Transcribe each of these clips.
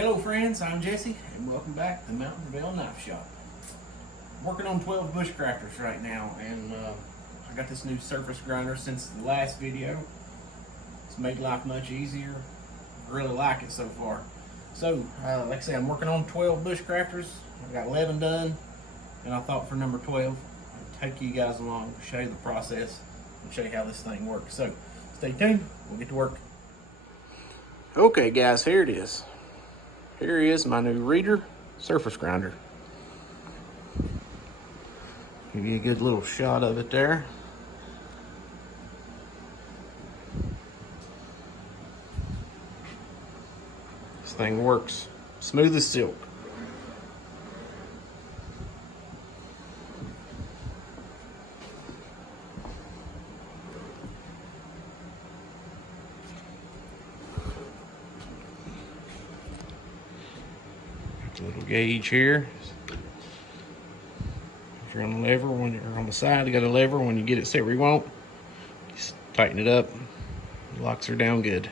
Hello friends, I'm Jesse and welcome back to the Mountainville Knife Shop. I'm working on 12 bushcrafters right now, and I got this new surface grinder since the last video. It's made life much easier. I really like it so far. So like I say, I'm working on 12 bushcrafters. I got 11 done, and I thought for number 12 I'd take you guys along, show you the process and show you how this thing works. So stay tuned, we'll get to work. Okay guys, here it is. Here is my new Reader surface grinder. Give you a good little shot of it there. This thing works smooth as silk. Little gauge here. If you're on the lever, when you're on the side, you got a lever. When you get it set where you want, just tighten it up. The locks are down good.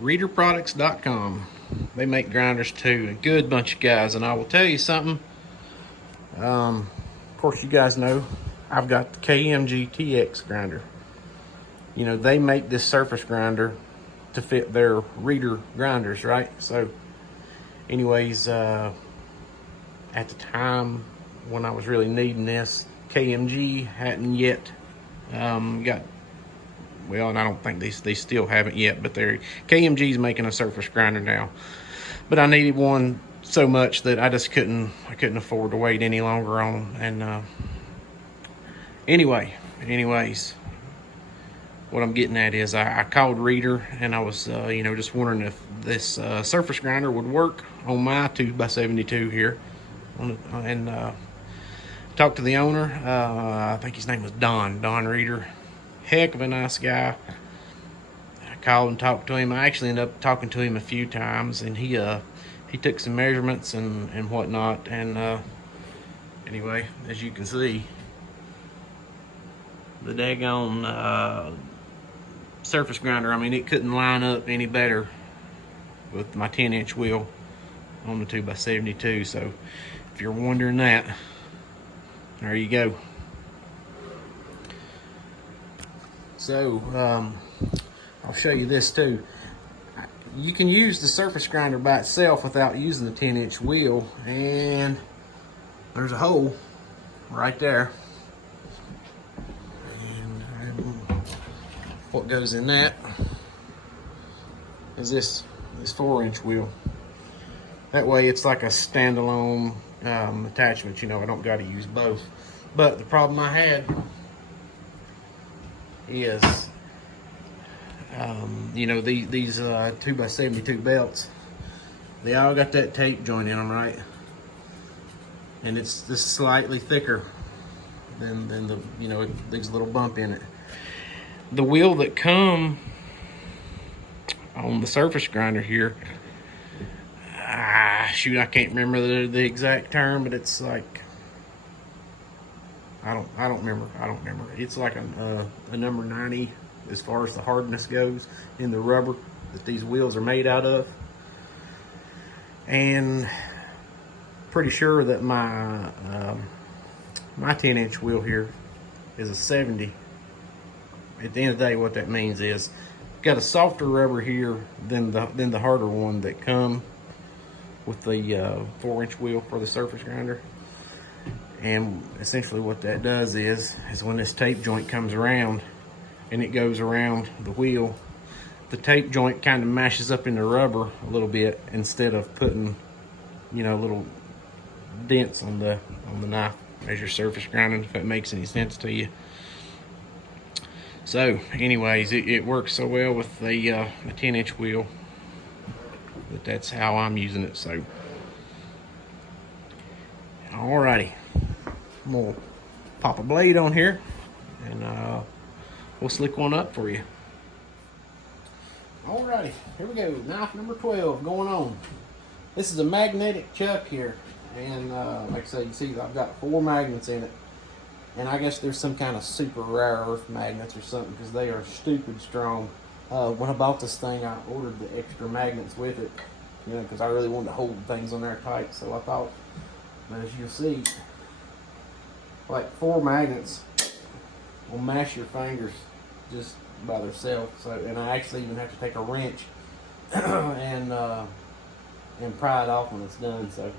Readerproducts.com. They make grinders too. A good bunch of guys, and I will tell you something. Of course, you guys know I've got the KMG TX grinder. You know, they make this surface grinder to fit their Reader grinders, right? So anyways, at the time when I was really needing this, KMG hadn't yet got, well, and I don't think they still haven't yet, but KMG's making a surface grinder now. But I needed one so much that I just couldn't afford to wait any longer on them. And anyways, what I'm getting at is I called Reader, and I was just wondering if this surface grinder would work on my 2x72 here, and talked to the owner. I think his name was Don Reader. Heck of a nice guy. I called and talked to him. I actually ended up talking to him a few times, and he took some measurements and whatnot. And anyway, as you can see, the daggone surface grinder, I mean, it couldn't line up any better with my 10-inch wheel on the 2x72. So if you're wondering that, there you go. So I'll show you this too. You can use the surface grinder by itself without using the 10-inch wheel, and there's a hole right there. What goes in that is this 4-inch wheel. That way it's like a standalone attachment. You know, I don't got to use both. But the problem I had is, these 2x72 belts, they all got that tape joint in them, right? And it's just slightly thicker than the, there's a little bump in it. The wheel that come on the surface grinder here, shoot, I can't remember the exact term, but it's like, I don't remember. It's like a number 90 as far as the hardness goes in the rubber that these wheels are made out of. And pretty sure that my 10-inch wheel here is a 70. At the end of the day, what that means is got a softer rubber here than the harder one that come with the 4-inch wheel for the surface grinder. And essentially what that does is when this tape joint comes around and it goes around the wheel, the tape joint kind of mashes up in the rubber a little bit instead of putting, little dents on the knife as you're surface grinding, if that makes any sense to you. So anyways, it works so well with the 10-inch wheel that's how I'm using it. So alrighty, I'm gonna pop a blade on here, and we'll slick one up for you. Alrighty, here we go. Knife number 12 going on. This is a magnetic chuck here, and like I said, you see I've got 4 magnets in it. And I guess there's some kind of super rare earth magnets or something, because they are stupid strong. When I bought this thing, I ordered the extra magnets with it, you know, because I really wanted to hold things on there tight. So I thought, as you'll see, like 4 magnets will mash your fingers just by themselves. So, and I actually even have to take a wrench and pry it off when it's done. So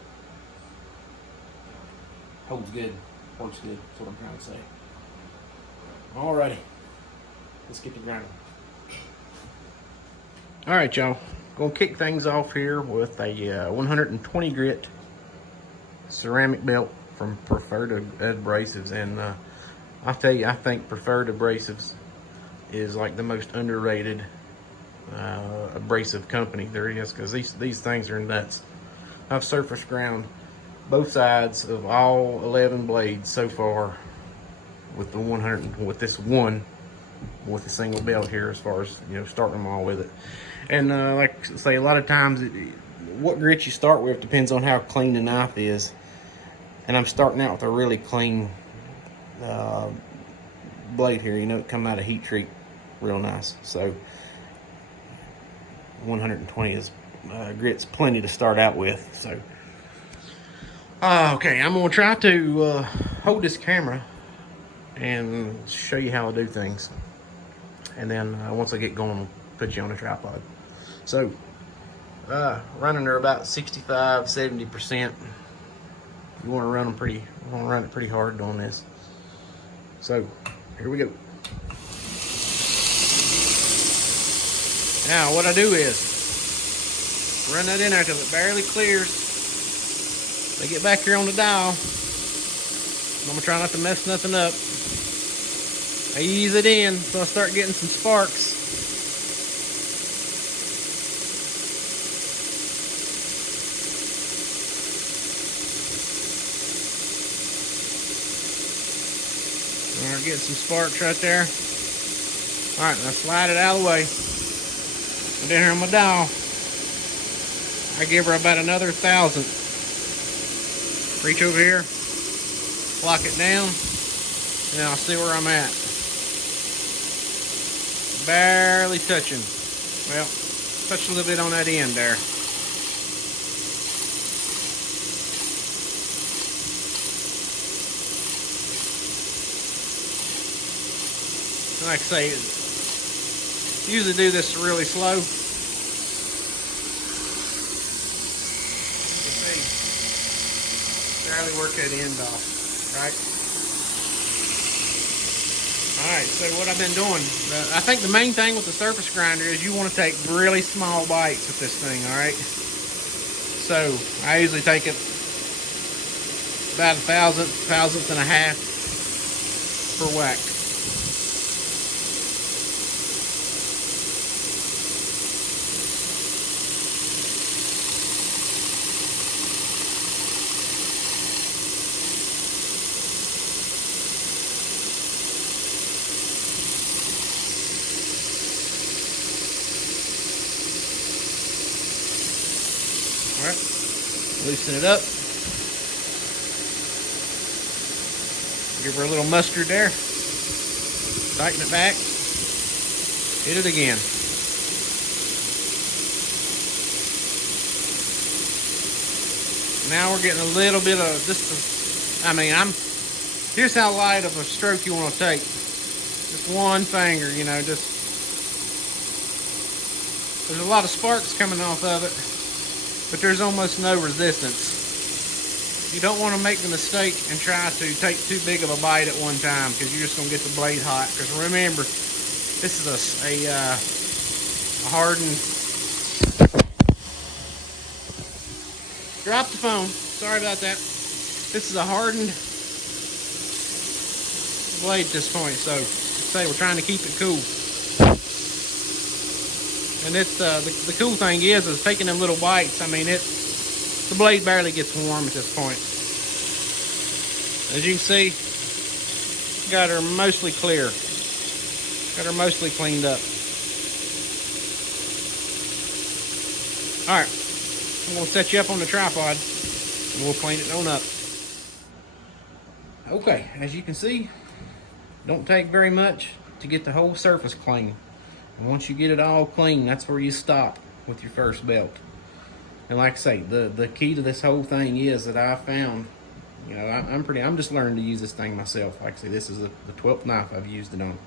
holds good, works good. That's what I'm trying to say. Alrighty, let's get to grinding. Alright, y'all, gonna kick things off here with a 120 grit ceramic belt from Preferred Abrasives. And I'll tell you, I think Preferred Abrasives is like the most underrated abrasive company there is, because these things are nuts. I've surface ground both sides of all 11 blades so far with the 100, with this one, with a single belt here, as far as, you know, starting them all with it. And like I say, a lot of times what grit you start with depends on how clean the knife is. And I'm starting out with a really clean blade here. You know, it come out of heat treat real nice. So 120 is grit's plenty to start out with. So okay, I'm gonna try to hold this camera and show you how I do things, and then once I get going, I'll put you on a tripod. So running her about 65-70%. You want to run them pretty, you want to run it pretty hard doing this. So here we go. Now what I do is run that in there till it barely clears. They get back here on the dial. I'm gonna try not to mess nothing up. I ease it in so I start getting some sparks. Alright, get some sparks right there. Alright, now slide it out of the way. And down here on my dial, I give her about another 1,000. Reach over here, lock it down, and then I'll see where I'm at. Barely touching. Well, touch a little bit on that end there. And like I say, usually do this really slow. You see, barely work that end off, right? Alright, so what I've been doing, I think the main thing with the surface grinder is you want to take really small bites with this thing, alright? So, I usually take it about 1,000th and a half per whack. Alright, loosen it up. Give her a little mustard there. Tighten it back. Hit it again. Now we're getting a little bit of just, here's how light of a stroke you want to take. Just one finger, you know, just, there's a lot of sparks coming off of it, but there's almost no resistance. You don't want to make the mistake and try to take too big of a bite at one time, because you're just going to get the blade hot. Because remember, this is a hardened... Drop the phone. Sorry about that. This is a hardened blade at this point, so say we're trying to keep it cool. And it's the cool thing is taking them little bites. I mean, the blade barely gets warm at this point. As you can see, got her mostly clear. Got her mostly cleaned up. Alright, I'm going to set you up on the tripod and we'll clean it on up. Okay, as you can see, don't take very much to get the whole surface clean. And once you get it all clean, that's where you stop with your first belt. And like I say, the key to this whole thing is that I found, you know, I'm just learning to use this thing myself. Like I say, this is the 12th knife I've used it on,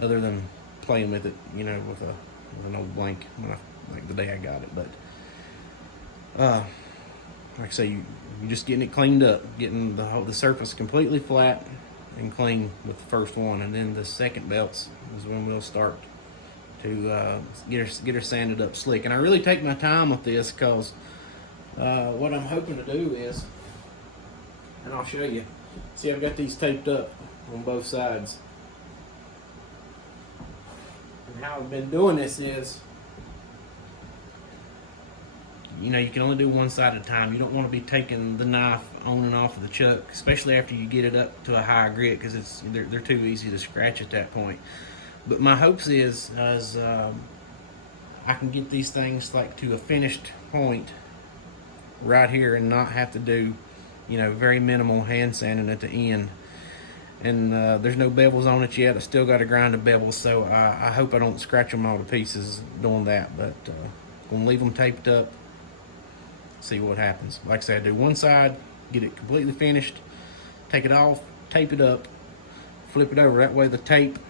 other than playing with it, you know, with an old blank like the day I got it. But like I say, you're just getting it cleaned up, getting the surface completely flat and clean with the first one, and then the second belts is when we'll start to get her sanded up slick. And I really take my time with this because what I'm hoping to do is, and I'll show you. See, I've got these taped up on both sides. And how I've been doing this is, you know, you can only do one side at a time. You don't want to be taking the knife on and off of the chuck, especially after you get it up to a higher grit, because they're too easy to scratch at that point. But my hopes is I can get these things like to a finished point right here and not have to do, you know, very minimal hand sanding at the end. And there's no bevels on it yet. I still got to grind the bevels, so I hope I don't scratch them all to pieces doing that. But I'm gonna leave them taped up, see what happens. Like I said, I do one side, get it completely finished, take it off, tape it up, flip it over. That way the tape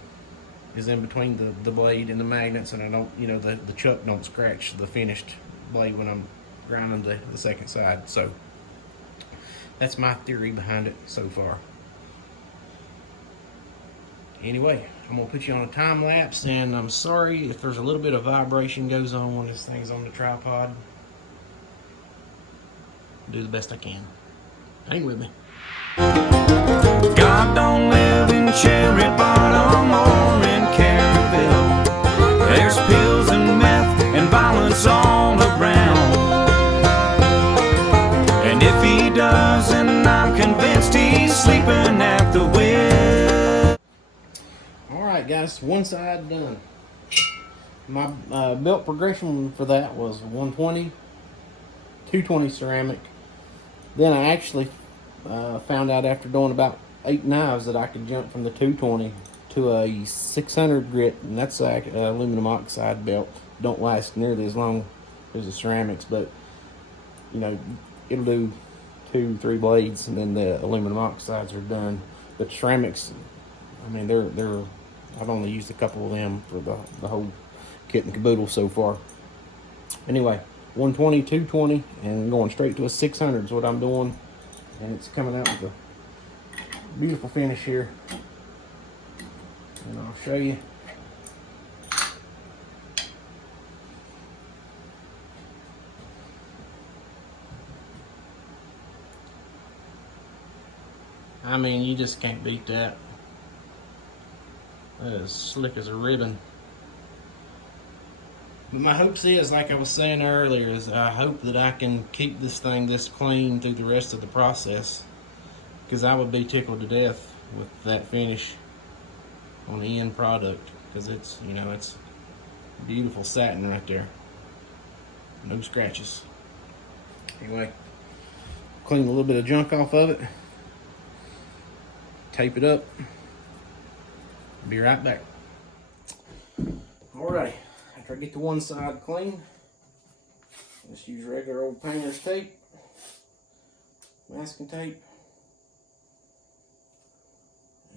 is in between the blade and the magnets, and I don't, you know, the chuck don't scratch the finished blade when I'm grinding the second side. So that's my theory behind it so far. Anyway, I'm gonna put you on a time lapse, and I'm sorry if there's a little bit of vibration goes on when this thing's on the tripod. Do the best I can. Hang with me. God don't live in Cherry Bottom or in Caryville. There's pills and meth and violence all around. And if he does, then I'm convinced he's sleeping at the wheel. Alright guys, one side done. My belt progression for that was 120, 220 ceramic. Then I actually found out after doing about 8 knives that I could jump from the 220 to a 600 grit, and that's like aluminum oxide belt. Don't last nearly as long as the ceramics, but you know, it'll do 2-3 blades, and then the aluminum oxides are done. But ceramics, I mean, they're I've only used a couple of them for the whole kit and caboodle so far. Anyway, 120, 220, and going straight to a 600 is what I'm doing, and it's coming out with a beautiful finish here. And I'll show you. I mean, you just can't beat that. That is slick as a ribbon. But my hopes is, like I was saying earlier, is I hope that I can keep this thing this clean through the rest of the process, because I would be tickled to death with that finish on the end product, because it's, you know, it's beautiful satin right there. No scratches. Anyway, clean a little bit of junk off of it, tape it up, be right back. Alrighty, after I get the one side clean, just use regular old painter's tape, masking tape,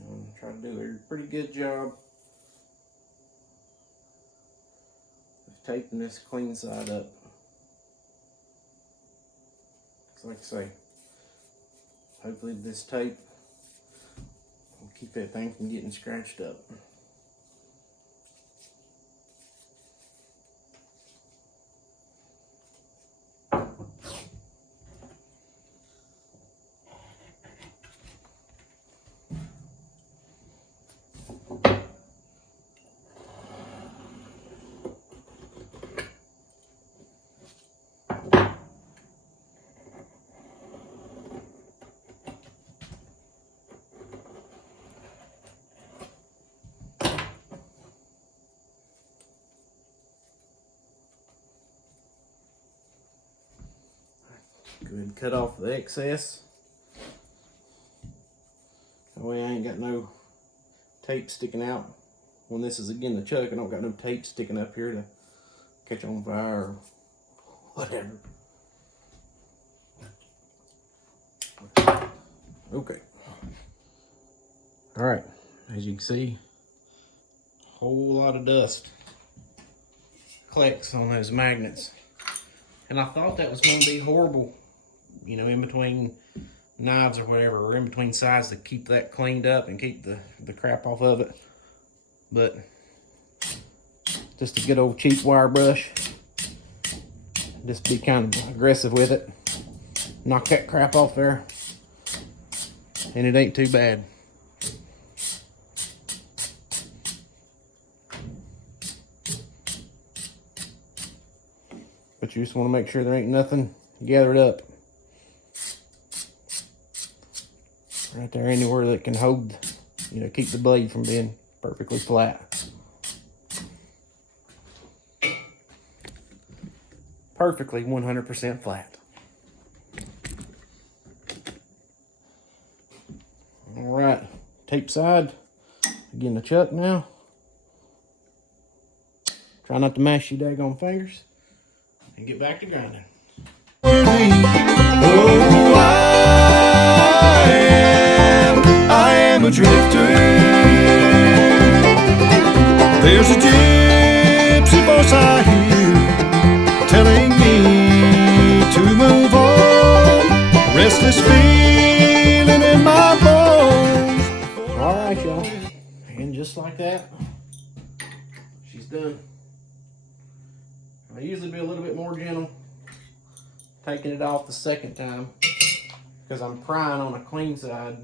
and try to do a pretty good job of taping this clean side up. Like I say, hopefully this tape will keep that thing from getting scratched up. Go ahead and cut off the excess. That way I ain't got no tape sticking out when this is again the chuck. I don't got no tape sticking up here to catch on fire or whatever. Okay. All right, as you can see, a whole lot of dust collects on those magnets. And I thought that was going to be horrible, you know, in between knives or whatever, or in between sides, to keep that cleaned up and keep the crap off of it. But just a good old cheap wire brush. Just be kind of aggressive with it. Knock that crap off there. And it ain't too bad. But you just want to make sure there ain't nothing gathered up right there anywhere that can hold, you know, keep the blade from being perfectly flat. Perfectly 100% flat. All right, tape side. Again, the chuck now. Try not to mash your daggone fingers. And get back to grinding. Oh, I am a drifter. There's a gypsy voice I hear telling me to move on. Restless feeling in my bones. All right, y'all. And just like that, she's done. I usually be a little bit more gentle taking it off the second time because I'm prying on a clean side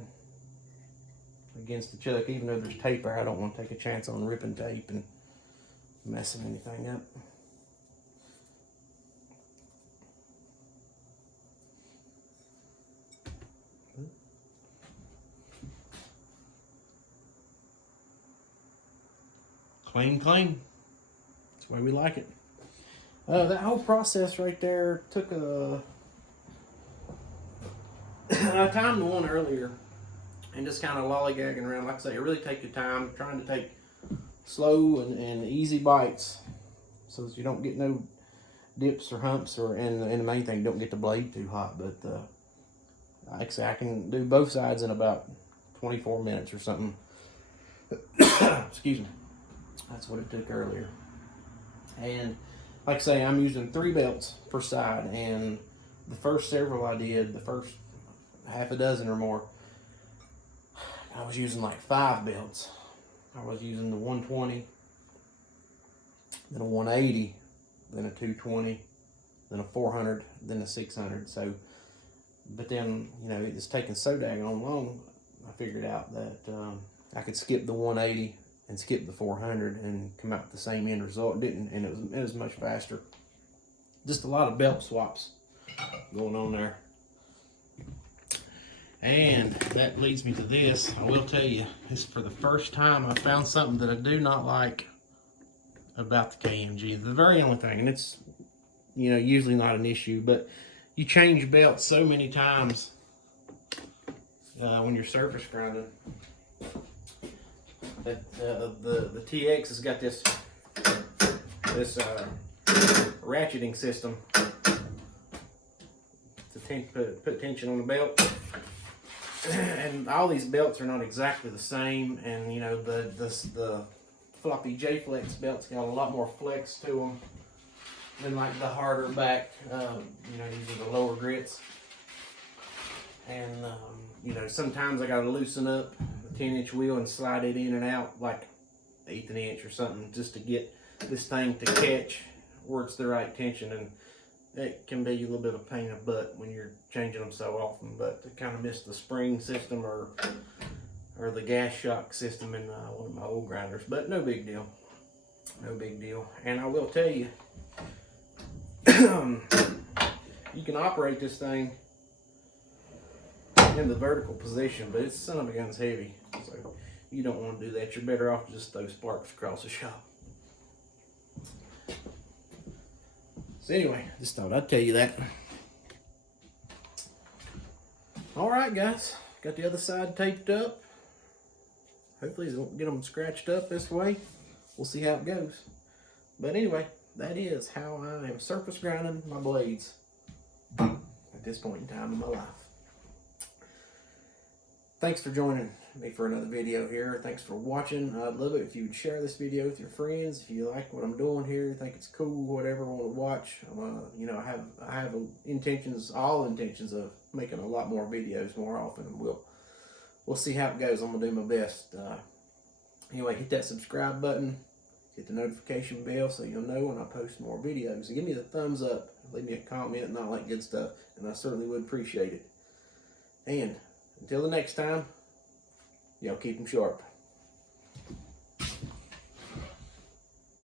against the chuck. Even though there's tape there, I don't want to take a chance on ripping tape and messing anything up. Clean, clean. That's the way we like it. That whole process right there took I timed the one earlier and just kind of lollygagging around. Like I say, it really take your time, trying to take slow and easy bites so that you don't get no dips or humps, and the main thing, don't get the blade too hot. But like I say, I can do both sides in about 24 minutes or something. Excuse me. That's what it took earlier. And like I say, I'm using 3 belts per side, and the first several I did, the first half a dozen or more, I was using like 5 belts. I was using the 120, then a 180, then a 220, then a 400, then a 600. So, but then, you know, it's taking so daggone long, I figured out that I could skip the 180 and skip the 400 and come out with the same end result. It didn't, and it was much faster. Just a lot of belt swaps going on there. And that leads me to this. I will tell you, this is for the first time I found something that I do not like about the KMG. The very only thing, and it's, you know, usually not an issue, but you change belts so many times when you're surface grinding. That the TX has got this ratcheting system to put tension on the belt, and all these belts are not exactly the same. And you know, the floppy J-Flex belts got a lot more flex to them than like the harder back. You know, these are the lower grits, and you know, sometimes I got to loosen up 10-inch wheel and slide it in and out like 1/8 an inch or something, just to get this thing to catch where it's the right tension. And it can be a little bit of a pain in the butt when you're changing them so often. But I kind of missed the spring system or the gas shock system in one of my old grinders, but no big deal, no big deal. And I will tell you, you can operate this thing in the vertical position, but it's son of a gun's heavy, so you don't want to do that. You're better off to just throw sparks across the shop. So anyway, just thought I'd tell you that. All right, guys, got the other side taped up. Hopefully, don't get them scratched up this way. we'll see how it goes. But anyway, that is how I am surface grinding my blades at this point in time in my life. Thanks for joining me for another video here. Thanks for watching. I'd love it if you would share this video with your friends. If you like what I'm doing here, think it's cool, whatever, want to watch. You know, I have all intentions of making a lot more videos more often, and we'll see how it goes. I'm gonna do my best. Anyway, hit that subscribe button, hit the notification bell so you'll know when I post more videos. And give me the thumbs up, leave me a comment and all that good stuff, and I certainly would appreciate it. And until the next time, y'all keep them sharp.